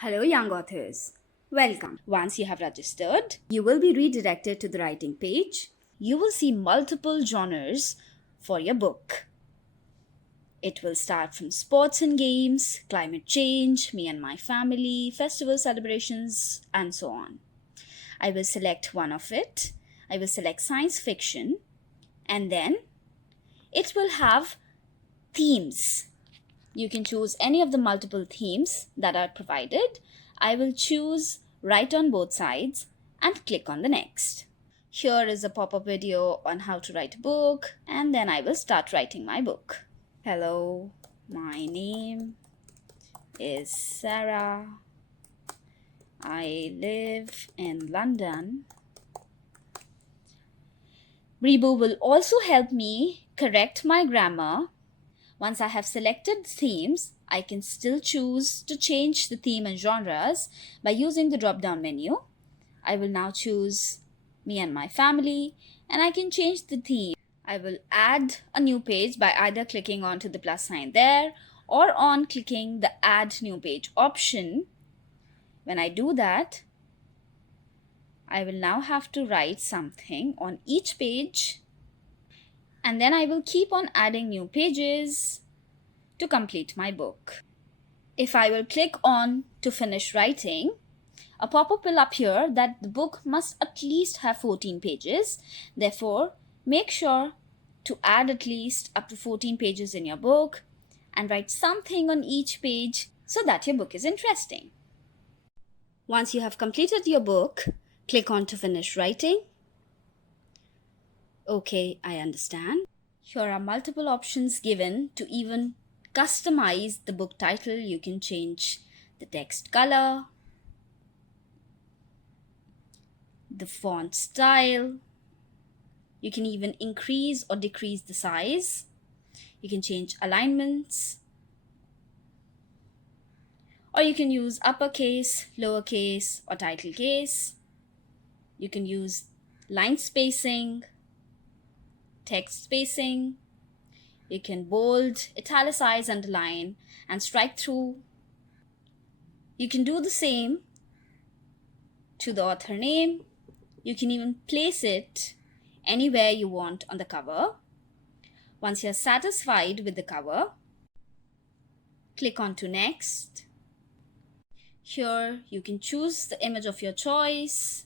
Hello, young authors. Welcome. Once you have registered, you will be redirected to the writing page. You will see multiple genres for your book. It will start from sports and games, climate change, me and my family, festival celebrations, and so on. I will select one of it. I will select science fiction, and then it will have themes. You can choose any of the multiple themes that are provided. I will choose Write on Both Sides and click on the next. Here is a pop-up video on how to write a book, and then I will start writing my book. Hello, my name is Sarah. I live in London. BriBoo will also help me correct my grammar. Once I have selected themes, I can still choose to change the theme and genres by using the drop-down menu. I will now choose me and my family, and I can change the theme. I will add a new page by either clicking onto the plus sign there or on clicking the Add New Page option. When I do that, I will now have to write something on each page, and then I will keep on adding new pages to complete my book. If I will click on to finish writing, a pop-up will appear that the book must at least have 14 pages. Therefore, make sure to add at least up to 14 pages in your book and write something on each page so that your book is interesting. Once you have completed your book, click on to finish writing. Okay, I understand. Here are multiple options given to even customize the book title. You can change the text color, the font style. You can even increase or decrease the size. You can change alignments. Or you can use uppercase, lowercase, or title case. You can use line spacing, text spacing. You can bold, italicize, underline, and strike through. You can do the same to the author name. You can even place it anywhere you want on the cover. Once you're satisfied with the cover, click on to next. Here you can choose the image of your choice.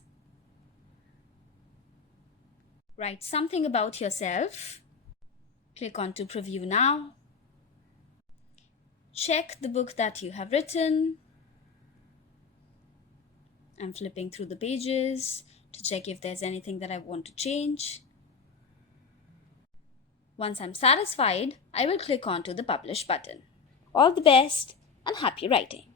Write something about yourself. Click on to preview now. Check the book that you have written. I'm flipping through the pages to check if there's anything that I want to change. Once I'm satisfied, I will click on to the publish button. All the best and happy writing.